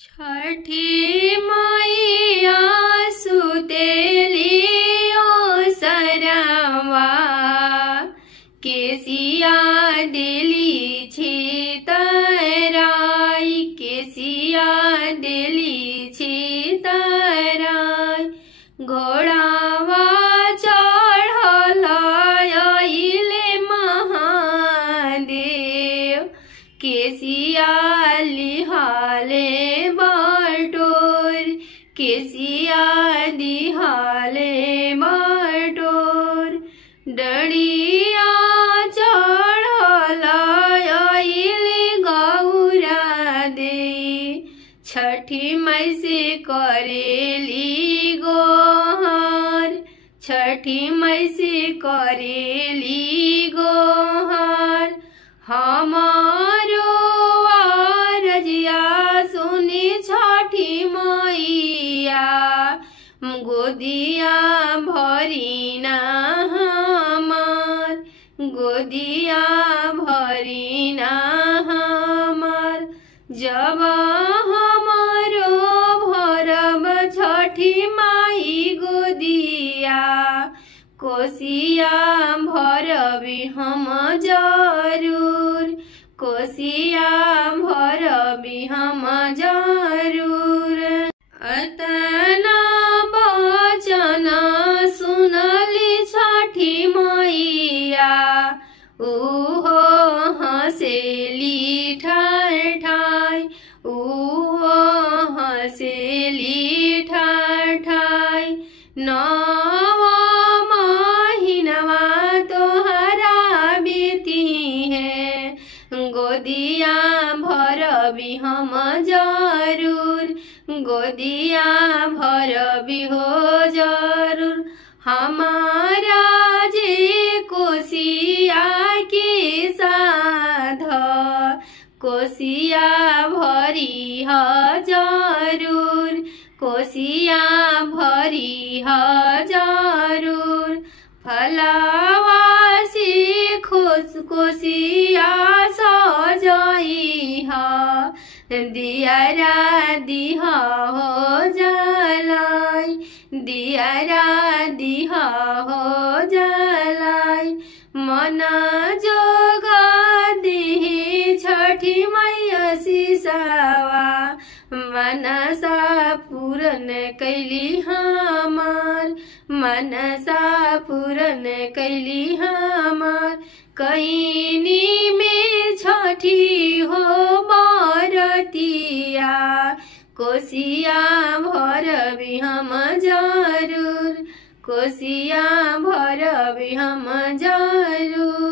छठी मैया सुतेली ओसरवा केसिया देली छितराई केसिया देली छितराई घोड़ावा चढ़ल अइले महादेव केसिया लिहाले बटोर केसिया दिहाले बटोर डड़िया चढ़ल अइले गौरा दे छठी मई से करेली गोहर छठी मई से करेली गोहर हमारो आरजिया सुनी छठी मैया गोदिया भरीना हमार गोदिया भरीना हमार जब हमारो भरब छठी माई गोदिया कोसिया भरबी हम जरूर कोसिया भरबी हम जरूर अतना बचन सुनली छठी मैया उहो हसेली ठाय ठाय उहो हसेली ठाय ठाय नवा महीनवा तोहरा बीती है गोदिया भरबी हम जरूर गोदिया भरबी हो जरूर हमारा जे कोसिया के साध कोसिया भरी ह जरूर कोसिया भरी ह जरूर फलावा से खुश कोसिया सजाई ह दियारा दिहा हो जलाई दियारा दिहा हो जलाई मन जोगा देहे छठी मैया सिसावा मनसा पूरन कैली हमार मनसा पूरन कैली हमार कैनी में छठी हो बरतिया कोसिया भरबी हम जरूर कोसिया भरबी हम जरूर।